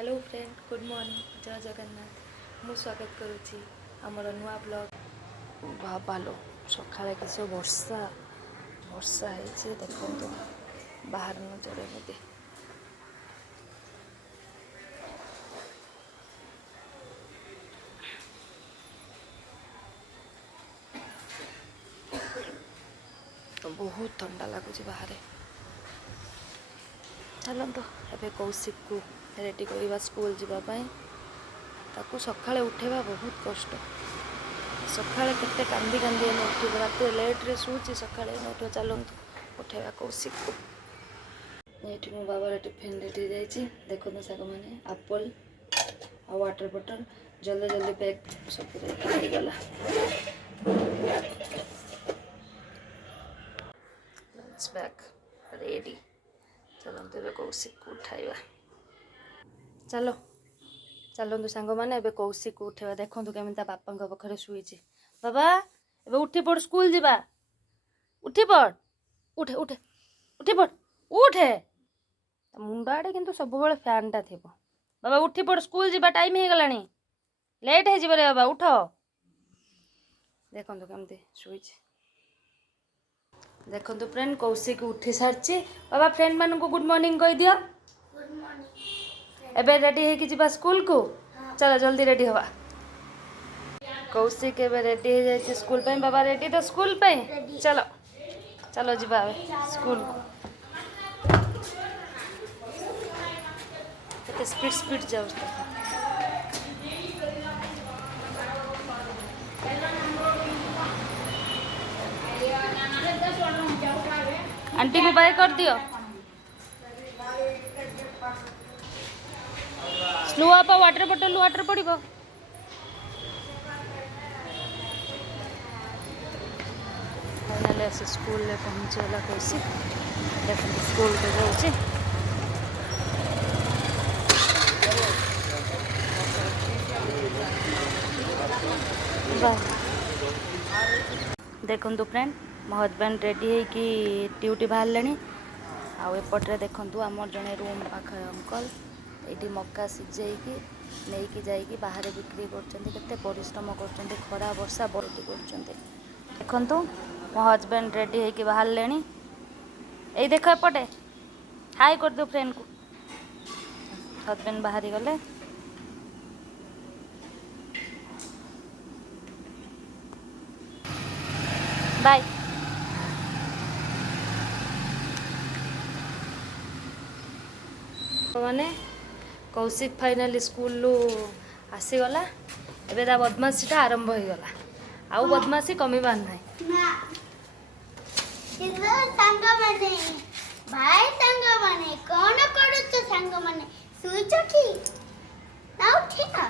Hello friend good morning जय जगन्नाथ मु स्वागत करुच्ची आमर नुआ ब्लॉग बाबालो सकाଳେ किस वर्षा वर्षा है देखो बाहर नजर एमती बहुत ठंडा लगुच बाहर चलतु एवं कौशिक को रेडी करवा स्कूल जावाई ताकू सकाळे उठेबा बहुत कष्ट सकाळे केते कांदी कांदी एने उठे रात लेट्रे शुची सकाळे उठ चलतु उठेबा कौशिक को ये मो बाबार टिफिन रेडी जाइए देखो साग मैंने एप्पल आ वाटर बॉटल जल्दी जल्दी पैक सब रेडी गला लंच बैग रेडी चलते ए कौशिक को उठाइबा चलो चलतु सांग मैंने ए कौशिक को उठेबा देखो केमी बापा पाखे शुईची बाबा ए उठी पड़ स्कूल जीवा उठी पड़ उठे उठे उठी पड़ उठे मुंड आड़े किंतु सब बेले फैन टा थी बाबा उठी पड़ स्कूल जीवा टाइम हो गला लेट है रे बाबा उठ देखो केमती शुईची देखो फ्रेंड कौशिक उठी सारी बाबा फ्रेंड मान को गुड मॉर्निंग कह दियो गुड मॉर्निंग एबे रेडी है कि जीवा स्कूल को हाँ। चलो जल्दी रेडी हवा कौशिक एबे रेडी हो जाए स्कूल पे बाबा रेडी तो स्कूल पे चलो चलो जीवा स्कूल को केते स्पीड स्पीड जाऊ आंटी को बाय कर दियो स्लो आप वाटर बॉटल वाटर पड़ो फाइनली आसी स्कूल में पहुँचेगा कौशिक देख स्कूल के जाऊँ देखु फ्रेंड मो हजबैंड रेडी है कि ड्यूटी बाहर लेनी आउपटे देखु आम जड़े रूम पाखे अंकल ये मक्का सिझेकी नहीं जाइए बाहर बिक्री करते परिश्रम कर खरा वर्षा बहुत कर देखु मो हजबैंड रेडी है कि बाहर लेनी यही देख एपटे हाई कर दो फ्रेंड को हजबैंड बाहरी गले बाय मैंने कौशिक फाइनाली स्कूल आसीगला एबे ता बदमाशी आरंभ हो गला आउ बदमाशी कमीबार ना भाई संग माने कौन करूछ संग माने सुइछ की ना उठी ना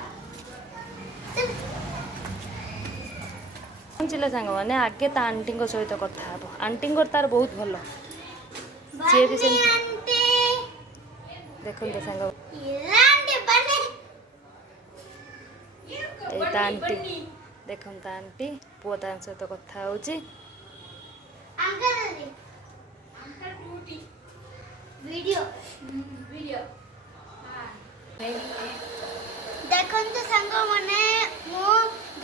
चिल्ला सांग मैंने आगे ता आंटी सहित कथा हे आंटी तार बहुत भल सी भी देखते सांग आंटी देखते आंटी पुआ ता सहित कथा हो देखंतु संग माने मो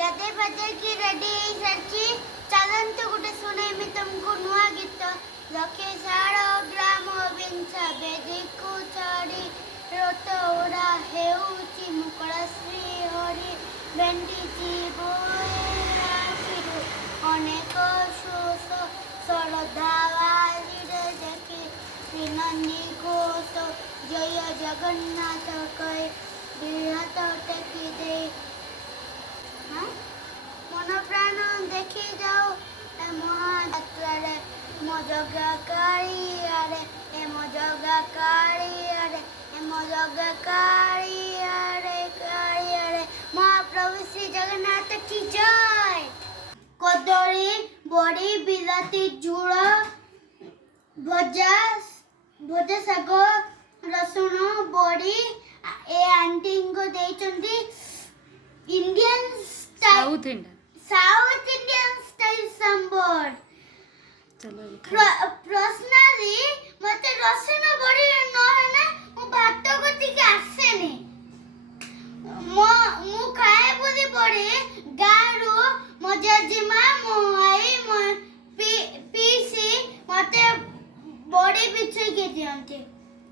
गदे बदे की रेडी सरची चलंतु गुटे सुनेमि तुमको नुआ गीत लखे साड़ो ग्राम बिंसा बेदिकु छाड़ी रोत ओड़ा हेउची मुकड़ा श्री हरि बेंडी जीवोए आशिरु अनेक शोष सरधावाली देखि श्रीनंदी घोष जय जगन्नाथ कहे बिहात टेकी दे मन प्राण देखी जाओ ए महायात्रा मो जगा कालियारे ए मो जगा कालियारे ए मो जगा कालियारे महाप्रभु श्री जगन्नाथ की जय कदली बड़ी बिलाती झूड़ा भजा भजा साग रसुण बड़ी ए आंटी को देचंती Indian south Indian style sambar चलो पर्सनली मते रसुण बड़ी न है ना मो भात को टिके आसेनी ପଡି ବିଛେଇକି ଦିଅନ୍ତି।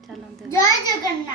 ଚାଲନ୍ତୁ ଜୟ ଜଗନ୍ନାଥ।